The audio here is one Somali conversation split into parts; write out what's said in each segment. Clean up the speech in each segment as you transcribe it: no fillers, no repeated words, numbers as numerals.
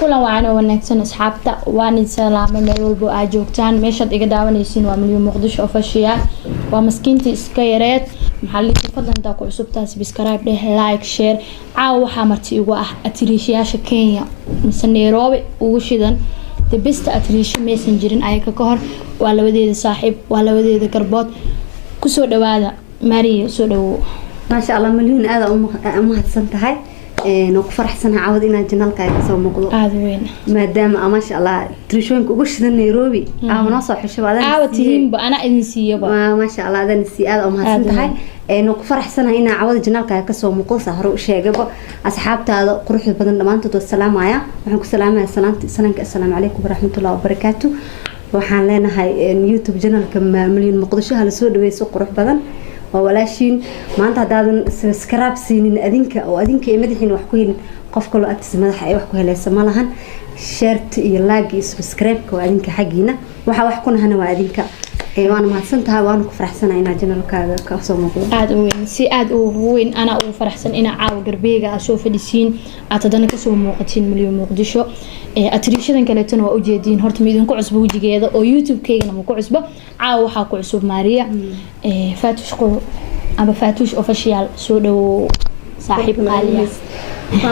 كل وعنا ونكسن أصحابتا واني سلامة ميل والبو آجوكتان ميشاد إيقا داوانيسين ومليون مقدش أوفاشيال ومسكينتي إسكايرات محلي تفضل داكو عصوبتا سبسكرايب له لايك شير عاو حامرتي إيقو أتريشياشا كينيا مثل نيروبي وشيدان دبست أتريشي ميسنجرين آيكا كهر ولا وديد صاحب ولا وديد كربوت كسو دوادا ماري سو دو ما شاء الله مليون هذا أمها تسنتهاي نوك فرح سنة عاود إنا جنالك يكسو مقلو وين maadaama ما شاء الله تريشوينك ugu shidan Nairobi ama soo xisho badan عاوتين با أنا إذن سيبا ما شاء الله هذا السيادة أمها سنتهاي نوك فرح سنة إنا عاود جنالك يكسو مقلو سهرو شيغبا أصحابتا هذا قروح بدن dhamaantood السلام عليا waxaan ku salaamayaa sananka assalaamu calaykum waraxmatullaahi wabarakaatuh waxaan leenahay YouTube channelka milyan muqdisho hala soo dhaweeyso qurux badan walaashin maanta hadaadan subscribe siinin adinka oo adinka madaxiin wax ku helin qof kale aad madaxa ay wax ku helayso ma lahan share iyo like iyo subscribe ka adinka xaqiina waxa wax ku nahana waa adinka waan mahadsantahay waan ku faraxsanahay inaa channelkaaga ka soo muuqdo aad u weyn si aad u weyn ana u faraxsan ina caaw garbeega soo fadhisiin aad hadana ka soo muuqatiin milyan muqdisho atriishadan kale tan waa u jeedin horta midin ku cusub wajigeeda oo YouTube-keygana ma ku cusbo caaw waxa ku cusub Maria Faatush qo aba Faatush official soo dhaw saaxiib qaaliya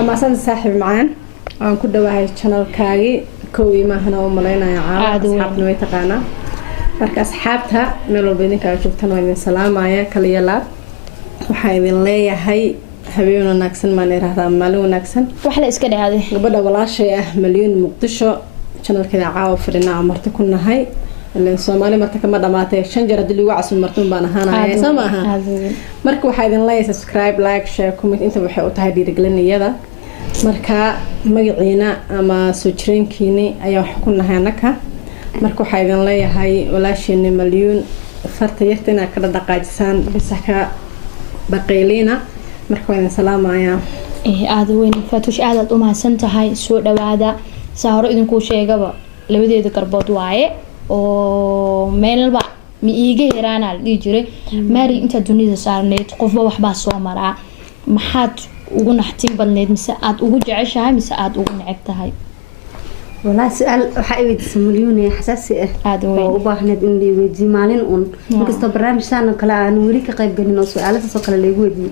ma san saaxiib macaan aan ku dhawahay channelkaagi koowi ma hana oo maleynaya caaw asxaabna way taqaana marka asxaabta meel walba idinka joogtaan waa idin salaamaya kaliya laab waxa idin leeyahay habeen wanaagsan ma leeyahay maalin wanaagsan wax la iska dhacday gabadha walaashay milyan muqdisho channelkeeda caaw fadhina marti ku nahay ileen Soomaali marti kama dhamaatay 5 jeer hadii lagu casuum martin baan ahaanaya samaha marka waxa idin leeyahay subscribe like share comment inta waxay u tahay dhiirigelinayada marka magaciina ama soo jireenkiini ayaa wax ku nahay anaka marka waxa idin leeyahay walaashayna milyan farta yartina ka dhaqaajisaan bisaka baqeelina marka waan salaamaya aad weyn Faatush aad u mahadsan tahay soo dhawaada saaro idinku sheegaba labadeeda garbood waaye oo meelba mi iiga heraanal dhii jiray mari inta dunida saarneed qofba waxba soo maraa maxaad ugu naxtin badneed mise aad ugu jeceshahay mise aad ugu neceb tahay والله سؤال وحايد مليون حساسي وباهند إن اللي يجي مالين أون مكستو برنامج سنة كلا نوري كقريب جنين سؤالات سوكل اللي يجودي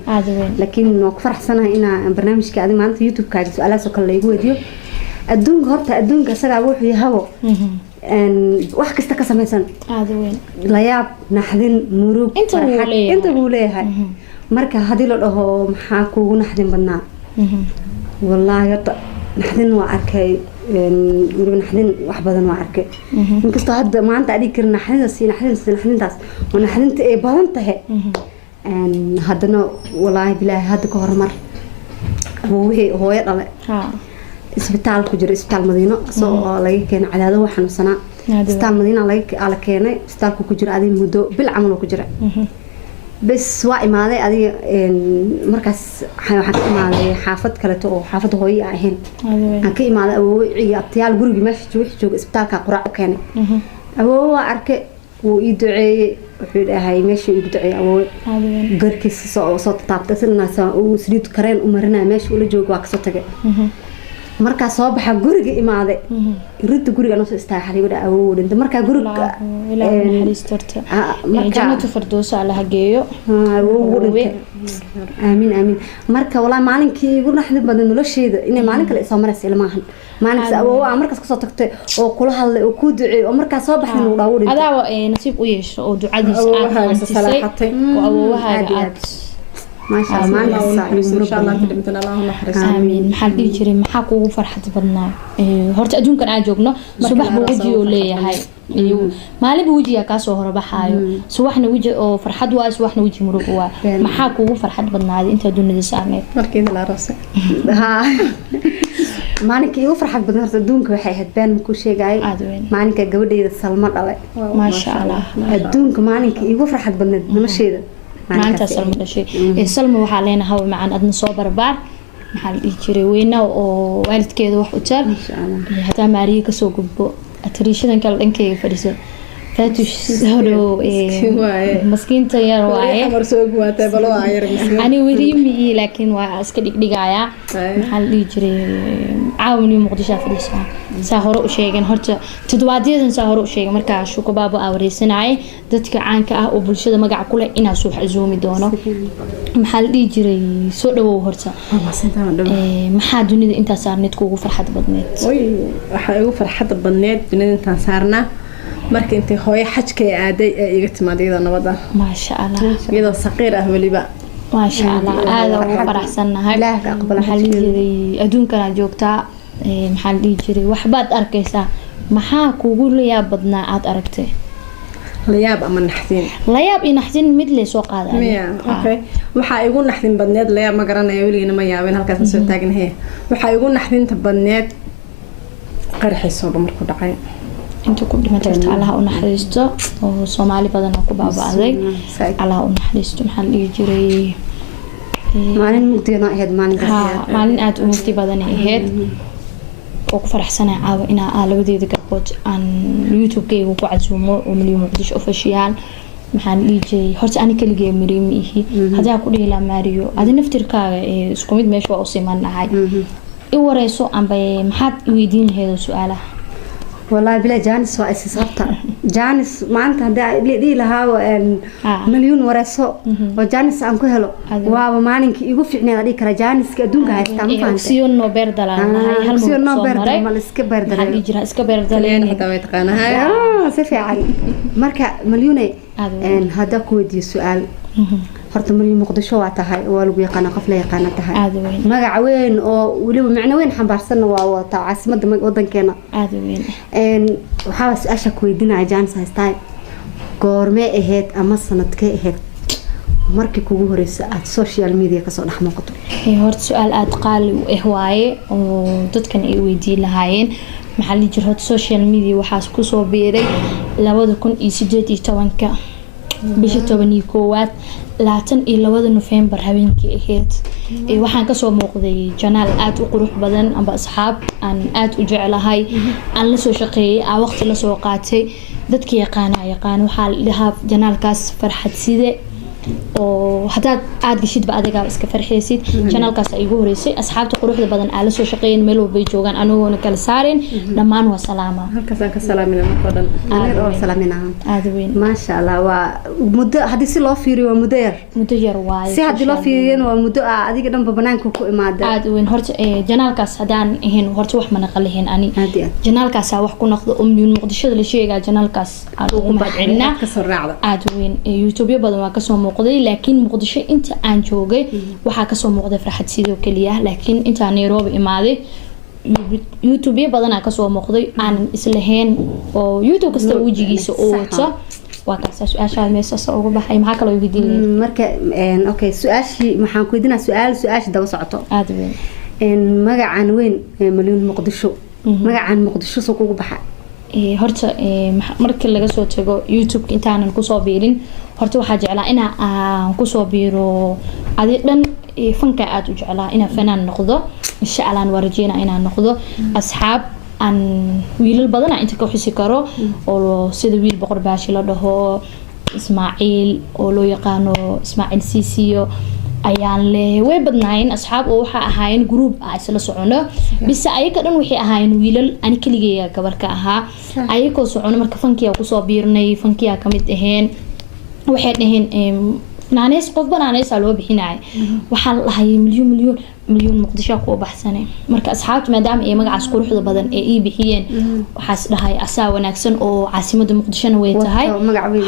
لكن نوقف سنة هنا برنامج كأدي ما أنت يوتيوب كاد سؤالات سوكل اللي يجودي الدون غرت الدون كسر أبوه يهوى إن واحد كستك سميسن لياب نحدين مروب أنت بوليه هاي مركه هذي له محاكو نحدين بنا والله يط نحدين وعركي نقول نحدين وحبذا وعركي يمكن هذا ما أنت أديك نحدين نحدين داس ونحدين إيه بلنته إن هذا والله بالله هذا كهرمر هو يطلع إسبتال كجري إسبتال مدينة سو لقي كان على هذا وحنا سنة إسبتال مدينة لقي على كينه إسبتال كجري هذه مدة بالعمل كجري بس واعي ماذا هذه مركز حكي ماذا حافظ كلته حافظ هوي عهين حكي ماذا ويعطيال جروب ماشي جو إسبتال كقراء كانه هو عركة ويدعي هاي ماشي يدعي أو جركس صوت طابت الناس وسريد كرين أمرنا ماشي ولا جو واقصة تجي marka soo baxa guriga imaade rid guriga noo soo istaaxay wada awood inta marka guriga ilaahay naxariistarta jannatu firdawsa alla hageeyo aamin marka wala maalinkii ugu naxdin badan nolosheeda inay maalin kale soo maray ilmahan maalinta awoowa markaas ka soo tagtay oo kula hadlay oo ku duceey oo marka soo baxay uu dhaawday adaa nasiib u yeesho oo ducadiisa aad salaxatay oo awoowaha aad ما شاء الله إن شاء الله تدمتنا الله نحرس آمين محل يجري محاك وفرحة بدنا هرت أدون كان عجوبنا صباح بوجي وليه هاي ما لي بوجي كاسو هرب حايو سواحنا وجي أو فرحة دوا سواحنا وجي مرقوا محاك وفرحة بدنا هذه أنت دون الإسلام مركين على راسه ها مانك يفرح بدنا أدونك وحي هتبان كل شيء جاي مانك جودي السلمة على ما شاء الله أدونك مانك يفرح بدنا نمشي ده maanta salmo dhashay salmo waxa leenahay macaan adna soo barbaar maxal jiray weyna oo waalidkeeda wax u taal hataa maariye ka soo gudbo atriishadan kala dhankeyga fadhiso فاتوش هذا مسكين تيار واعي أنا وريمي لكن واسكت دقايا محل يجري عاوني مقدشة في الإسلام سهروا شيء هرت تدوادين سهروا شيء مركز شو كبابو أوريسناي دتك عنك وبالشدة مجا كله إنا سوح زومي دونه محل يجري سودو هرت محل دنيا أنت صار نتكو فرحة بدنت وي فرحة بدنت دنيا أنت صارنا marka intay hooyo xajkay aaday iga timaadayda nabada ma sha Allah iyadoo saqiir ah waliba ma sha Allah aad ugu faraxsanahay ilaahay aqbal xalliday adduunkana joogtaa maxaa dhigi jiray waxbaad arkaysaa maxaa kugu layaab badnaa aad aragtay layaab ama naxdin layaab iyo naxdin mid la soo qaaday okay waxa igu naxdin badneed layaab ma garanayo waligeena ma yaabeen halkaas soo taagnahay waxa igu naxdinta badneed qarxiso markuu dhacay inta ku dhimatay Allah u naxariisto oo Soomaali badan ku baabaaday Allah u naxariisto maxaa dhigi jiray maalin mugdiina ahayd maalin aad u mugdi badan ahayd oo ku faraxsanay caawa ina labadeeda garbood aan YouTube-kayga ku casuumo oo Milyan Muqdisho official maxaa dhigi jiray horta ani kaligay miriimihi hadaa ku dhihi la Mario adi naftirkaaga isku mid meesha waa u simannahay i wareyso amba maxaad weydiin lahayd su'aalaha والله بلا جانس واسسرتا جانس ما انت دي لها مليون ورسو وجانس ان ku helo waa maalinki igu fiicnaa dhigi kara janiska adduunka haystaa ma fahanteen siyo no beerdalaan hal mar iska beerdaleen jira iska beerdaleen hada way taqaanahay si fiican marka milyuunay hada ku weydiyo su'aal horta Milyan Muqdisho waa tahay waa lagu yaqaan qof la yaqaan tahay magac weyn oo waliba macna weyn xambaarsan waa wata caasimadda wadankeena waxa asha ku weydiinaa jaanis haystay goorme ahayd ama sanadkee ahayd markii kugu horeysay aad social media ka soo dhaxmoqoto horta su'aal aad qaali u ah waaye oo dadkan ay weydiin lahaayeen maxaa la jiro social media waxaas ku soo beeray 2018 bisha 11 22 November habeenkii ahayd waxaan ka soo muuqday janaal aad u qurux badan amba asxaab aan aad u jecelahay aan la soo shaqeeyay waqti la soo qaatay dadkii yaqaan waxa la dhahaa janaalkaas farxad side oo hadaad aad gashid ba adiga iska farxaysid janaalkaas ay ugu horeysay asxaabta quruxda badan aan la soo shaqeeyay meel walba ay joogan anagoona kala saareen dhamaan waa salaama halkaas aan ka salaamina markadan anaga oo salaamina aad weyn ma sha Allah waa muddo hadii si loo fiiriyo waa muddo yar waaye si hadii loo fiiriyo waa muddo adiga dhanba banaanka ku imaada aad weyn horta janaalkaas hadaan ahayn horta wax ma naqalihin ani janaalkaas wax ku noqdo Milyan Muqdisho la sheegay janaalkaas aad ugu magacina ka soo raacda aad weyn YouTube badan waa ka soo laakiin Muqdisho inta aan joogay waxa ka soo muuqday farxad sidoo kaliya laakiin inta Nairobi imaaday YouTube badan ka soo muuqday aan islahayn oo YouTube kasta wajigiisa oo wato waa ka su'aasha meesha ugu baxay maxaa kale ugu diilay marka okay su'aashi maxaan ku weydiinaa su'aash daba socoto aad weyn magacan weyn Milyan Muqdisho magacan Muqdisho soo kugu baxay horta markii laga soo tago YouTube intaanan ku soo biirin horta waxa jeclaa ina aan ku soo biiro adi dhan fanka aad u jeclaa ina fanaan noqdo insha Allah warjeena ina noqdo asxaab aan wiilal badan inta ka xisi karo oo sida wiil boqor baashi la dhaho Ismaaciil oo loo yaqaano Ismaaciil Sisiyo ayaan way badnaayeen asxaab oo waxa ahaayeen group isla socono bis ayaga dhan waxay ahaayeen wiilal ani kaligeeya gabarka ahaa ayagoo socono marka fankiya ku soo biirnay fankiya kamid aheen waxay dhaheen naanees qof banaanees loo bixinay waxa la lahay milyan Muqdisho ku baxsanay marka asxaabtu maadaama ay magacaas quruxda badan ay bixiyeen waxaas dhahay asaa wanaagsan oo caasimadda Muqdisho way tahay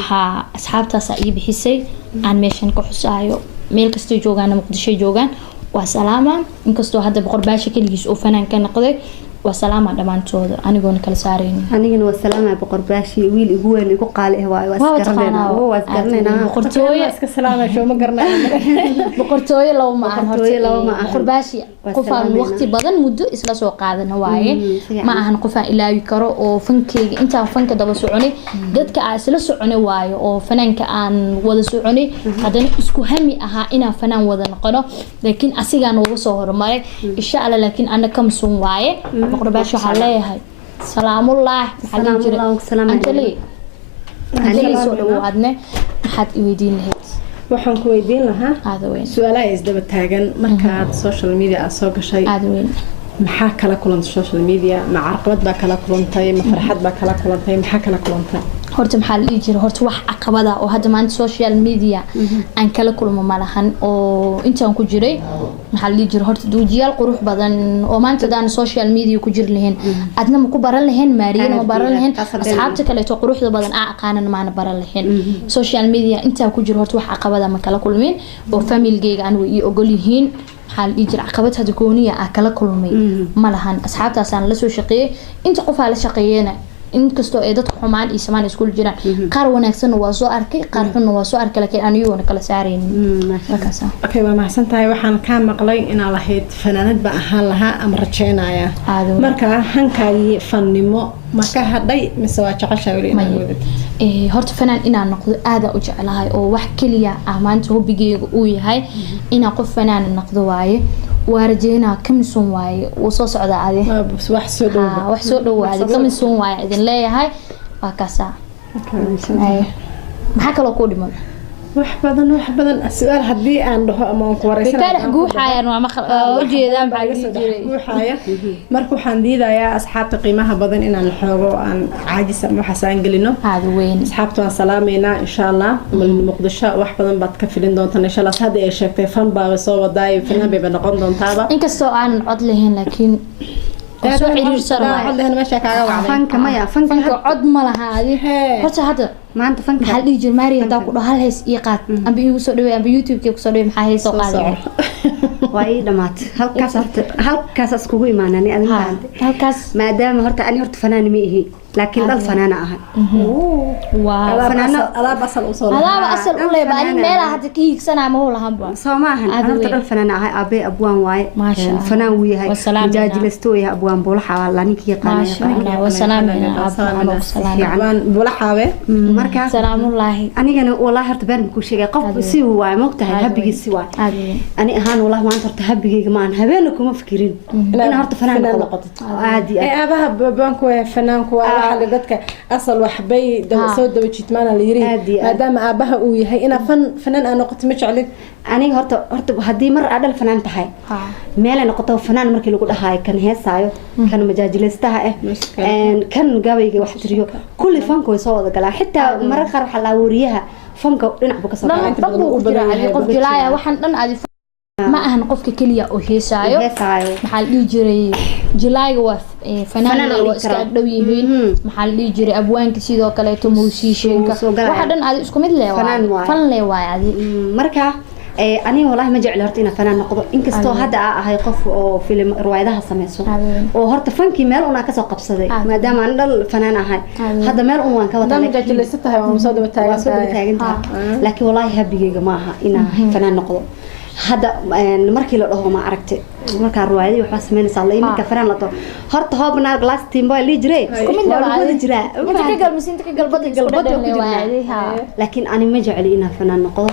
ha asxaabtaas ay bixisay aan meeshan ka xusaayo meel kasta joogaan Muqdisho joogaan waa salaama inkastoo hadda boqor baashi kaligiis oo fanaan ka noqday waa salaama dhamaantooda anigoona kala saareen anigana waa salaama boqor baashi wiil igu weyn igu qaali ah waa iskarnayna boqortooyo iska salaama show ma garnaa boqortooyo law ma aha boqor baashi qofaan waqti badan muddo isla soo qaadana waaye ma ahan qofaan ilaawi karo oo fankeyga inta fanka daba soconay dadka aan isla soconay waayo oo fanaanka aan wada soconay hadana isku hami aha ina fanaan wada noqono laakiin asigaan uga soo hormaray insha Allah laakiin ana kamsun waaye boqor baashi waxa leeyahay salaamullah maxaa jiray أنا سؤال وعدنا حد يودين هيك waxaan ku weydiin lahaa هذا وين su'aalaha isdaba taagan markaad social media aad soo gashay هذا وين maxaa kala kulantay social media ma carqalad baa kala kulantay ma farxad baa kala kulantay maxaa kala kulantay horta maxaa la jira horta wax caqabada oo hadda maanta social media aan kala kulmo malahan oo intaan ku jiray maxaa la jira horta duujiyaal qurux badan oo maanta daan social media ku jir lahayn adna ma ku baran lahayn maariina ma baran lahayn asxaabta kale oo quruxda badan aqaanan ma baran lahayn social media intaan ku jiro horta wax caqabada ma kala kulmin oo familygeyga aan way ogol yihiin حال يجري عقبتها تكونية أكل كلمي ملهن أصحابتها سان لسه شقية أنت قف على شقينا إن كستو إيدت حمان إسمان يسكول جيران قار ونكسن واسو أركي قار حن واسو أركي لكن أنا يو نكلا سعرين مكاسا أوكي ما أحسن تاي وحن كان مقلي إن على هيد فنانات بقى لها أمرتشينا يا مركا هنكاي فنمو marka haday mise waa jecesha wali inaan horta fanaan inaan noqdo aad u jecelahay oo wax kaliya amaanta hobigeyga uu yahay inaan qof fanaan noqdo waaye waarjeena kamison waaye oo soo socda aade wax soo dhawaade kamison waaye idin leeyahay waa kaasa maxaa kale ku dhiman wax badan su'aal hadii aan dhaho ama aan ku wareysan ka dhex guuxayaan waa ma ujeedaan guuxaya marka waxaan diidayaa asxaabta qiimaha badan inaan xoogo aan caajis ama xasaan galino hada weyn asxaabta waan salaameynaa insha Allah malin muqdisho wax badan baad ka filin doontaan insha Allah hadda ay sheegtay fan baa soo waday fanaan bay noqon doontaaba inkastoo aan cod lahayn laakiin soo xiriirsana hadda meesha kaaga wacday fanka maya fanka cod ma laha horta hadda maanta fanka hal dhijir maari hada ku dhaxal hees ii qaad amba igu soo dhaweey amba youtube-ka ku soo dhaweey maxaa hees soo qaaday way dhamaat halkaas iskugu imaanani adiga halkaas maadaama horta ani horta fanaan ma ihi laakiin dal fanaana ahay waa fanaano alaab asal u soo u leeyahay ani meel hadda ka hiigsanaa ma holahan ba Soomahan horta dal fanaan ahay abe abwaan waaye fanaan uu yahay majaajilasto yahay abwaan bulaxa la ninkii yaqaanay abwaan bulaxawe marka salaamullaahi anigana wallahi horta baan ku sheegay qof si waay moogtahay habigiisi waay ani ahaan wallahi maanta horta habigeyga ma aan habeen kuma fikirin in horta fanaan noqoto aadi abaha babanku fanaanku waxa dadka asal waxbay soo daba jitmaan la yiri maadaama abaha uu yahay ina fanaan aan noqoto ma jeclid aniga horta hadii mar aad fanaan tahay meel ay noqoto fanaan markii lagu dhahaay kan heesaayo kan majaajilaystaha kan gabayga wax tiriyo kulli fanku way soo wada galaan xitaa marar qaar waxa la wariyaha fanka dhinac buu ka soo baxay qof jilaaya waxaan dhan aad ما أهن قفك كليا أو هيسايو محل يجري جلاي وف فنان وإسكاد دويهين محل يجري أبوان كسيدو كليتو موسيشين واحد أنا إسكو مثل فن لي واي عادي مركا أنا والله ما جعل هرتينا فنان نقض إنك استو هذا هاي قف أو فيلم روايدها سميسو وهرت فنكي مال أنا كسر قبصدي ما دام عند الفنان هاي هذا مال أنا كوتا دام جلستها ومصادة بتاعتها لكن والله هبي جماعة إنا فنان نقض هذا markii la dhaho ma aragtay marka ruwaayadii waxa sameynaysa la imika faraan la to horta hoobna glass team boy li jiray kumid wada jira inta ka galmisinta ka galbada laakiin ani ma jeceli ina fanaan noqdo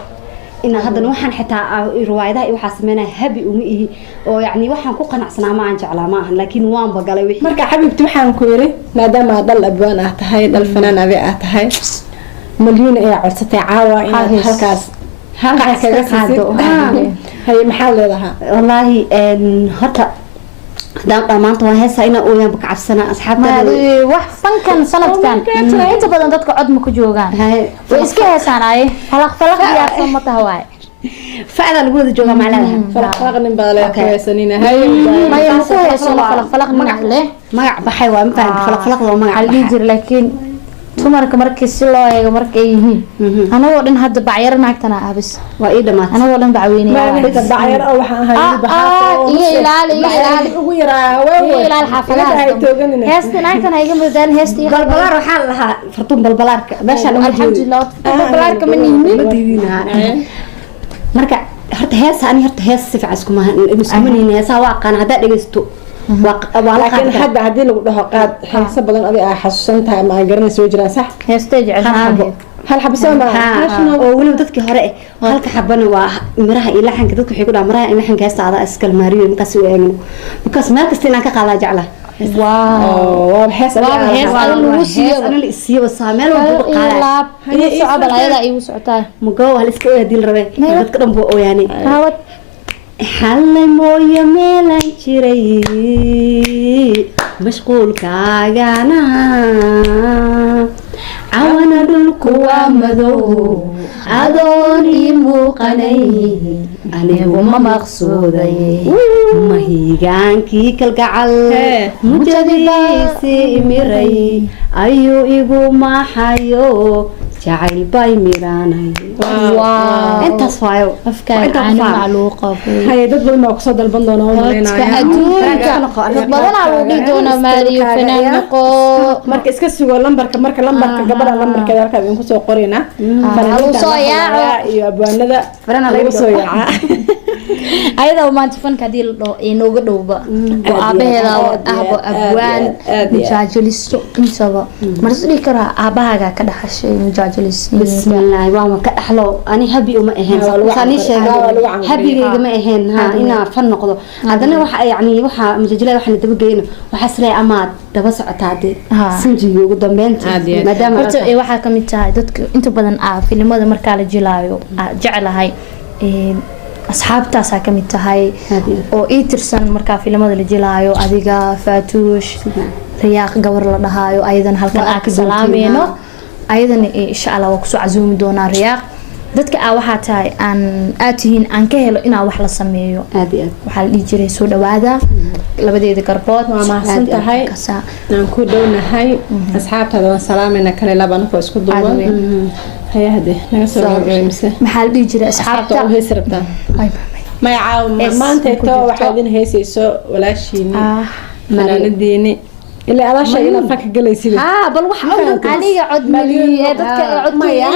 ina hadan waxaan xitaa ruwaayadaha waxa sameynay habi uma ihi oo yaani waxaan ku qanacsanaa ma aan jeclaa ma ahan laakiin waan bagalay wixii marka xabibti waxaan ku yiri maadaama dal abwaan ah tahay dal fanaan abi ah tahay milyan ay codsatay caawa in halkaas هذا كذا هاي محل لها والله هرتا دام أنت وهسا إنا ويا بكعب سنة أصحاب هذه واحد كان سنة كان أنت بدن تدك عدم كجوجان وإسكيه سنة فلق يا صمت هواي فعلا الجود جوجا معلها فلق نبالة سنين هاي ما ينسوه سنة فلق نعله ما بحيوان فلق وما على لكن tumarka markii si loo eego markay yihiin anagoo dhan hadda bacyar naagtana abis waa ii dhamaad anagoo dhan bacweynaya bacyar oo waxaan ahay baxaato iyo ilaali ugu yaraa iyo ilaal xaafadaha heesta naagtana iga mudaan heesta iyo balbalaar waxa la lahaa fartuun balbalaarka meesha alxamdulillah balbalaarka ma nihiin marka horta heesa ani horta heesa si fiican isku maniin heesa waa qaan hada dhageysto لكن حد عدي لو ده قاد حسب بدن أبي أحسنتها ما قرني سوي جرا صح هستيج عشان هل حبسوا ما ولو دتك هراء هلك حبنا ومرها إلى حين كدتك يقول مرها إلى حين كاس على أسكال ماريو مكسو يعني مكاس ما كستينا كقلا جعله waa hees lagu siiyo saameel walba qaad iyo socod ayada ay u socotaa mugo hal iska oodil rabe dadka dhan buu ooyaani xalay mooyo meelan jiray mashquulkaagana cawana dhulku waa madow adoon ii muuqanay anigu ma maqsuuday mahigaankii kalgacal mujadiisi imiray ayuu igu maxayo jacayl bay miranay intaas waayo afkaaga caano macluuqa hay dad badan oo kusoo dalban doona oo dad badan oo dhigi doona maaliyo fanaan noqo marka iska sugo lambarka gabadha lambarka yarka aan ku soo qorina fanaanada soo yaaco iyo abwaanada lagu soo yaaca ayada maanta fanka hadii la dhoo inooga dhowba oo aabaheeda ahbo abwaan mujaajilisto intaba markas dhigi karaa aabahaaga ka dhaxashay bismillah waa ka dhaxlo ani habi uma ahayn saani sheegay habigeyga ma ahayn ina fan noqdo hadana waxa waxa mujaajilada waxa daba geeyno waxa isleey ama daba socotaade sinjiga ugu dambeyntii maadaama waxa kamid tahay dadka inta badan filimada marka la jilaayo jecelahay asxaabtaas ka mid tahay oo ii tirsan marka filimada la jilaayo adiga Faatuush riyaaq gabar la dhahayo ayadan halkan ka salaameeno ayadana insha Allah waa ku soo casuumi doonaa riyaaq dadka waxa tahay aatihiin aan ka helo inaa wax la sameeyo waxa la dhigi jiray soo dhawaada labadeeda garbood waa maasan tahay aan ku dhownahay asxaabtada waan salaameena kale laban ku isku duuban hayade naga soo gaaraymise maxaa la dhigi jiray asxaabta oo heesirta ma yaaw maanta waxa idin heesayso walaashiini fanaanadiini إلا على شيء أنا فك جلسي بل واحد عليه عد مليون عد مية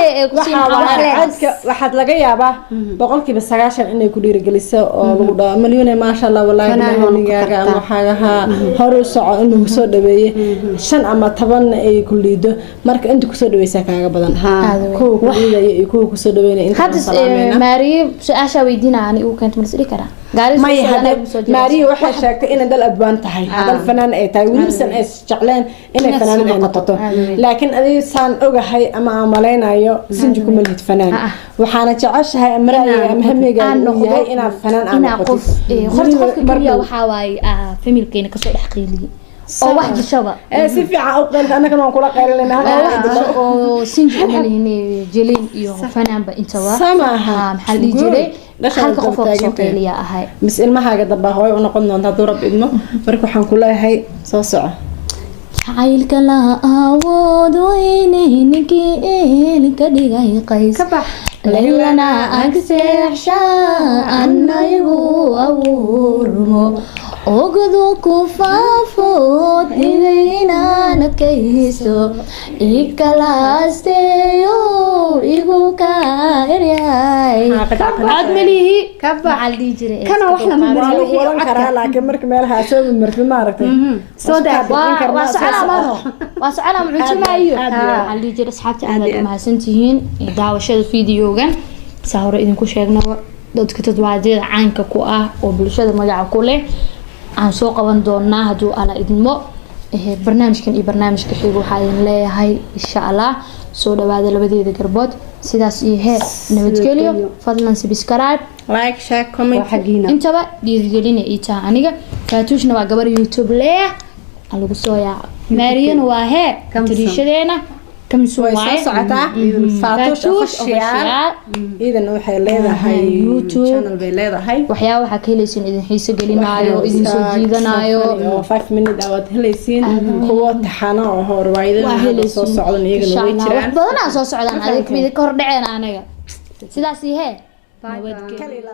واحد لقى يابا بقول كي بس عشان إنه يكون يرجلسه أو مليون ما شاء الله والله إنه يجا ما حاجها هروس إنه كسر دبي شن أما طبعا يكون ليده مرك أنت كسر دبي سكان بدن كو يكون كسر دبي هذا ماري عشان ويدينا يعني وكانت مرسلي كرا ما يهدى ماري واحد شاكت إن ده الأبوان تهي هذا الفنان إيتاي ولبسن إيش جعلان إن فنان إيه نقطه لكن أدي سان أوجهي أما عملين أيو سنجكم اللي فنان وحنا تعيش هاي أمرأة مهمة جدا هاي إن فنان أنا قف خرج كبيرة وحواي فيلم كينك كسر حقيقي أو واحد شباب سيفي عقل أنا كمان أقول قايل لنا واحد أو سنجي هني جلين يو فنان بإنتوا سماها محل جري halka qof oo soo qeeliya ahay mis ilmahaaga daba hooy u noqon doonta durab idmo marka waxaan ku leeyahay soo soco jacaylka la awood weyneenki eelka dhigay qays laylana agseexsha anayu awurmo ogdu ku faafo diinaan kayso ikalasteyo igu ka eryahay admalihi كبع الديجري كان واحنا من ولا كره لكن مرك مالها سو مرك ما عرفتي سودا واسعنا معجمه ايو الديجري اصحابتي aad ma hasantihiin daawashada fiidiyogan sawiro idin ku sheegno dadka tadwaadeed caanka ku ah oo bulshada magaca ku leh aan soo qaban doonaa haduu ala idmo barnaamijkan iyo barnaamijka xigu waxa ay leeyahay insha Allah soo dhawaada labadeeda garbood sidaas iyo nabadgelyo fadlan subscribe like share comment intaba dhiirigelin ay taa aniga Faatuushna waa gabar YouTube leh alagu soo yaa Mariyana waa tiriishadeena كمسوا واي ساعتها فاتوش official إذا waxay leedahay YouTube channel bay leedahay waxyaabo waxa ka helaysin idin xiiso gelinayo idin soo jiidanayo 5 minutes aad helaysin kuwa taxana oo horwaayada soo socdaan iyagana way jiraan badanaa soo socdaan adeeg mid ka hor dhaceen anaga sidaas yahay nabadgelyo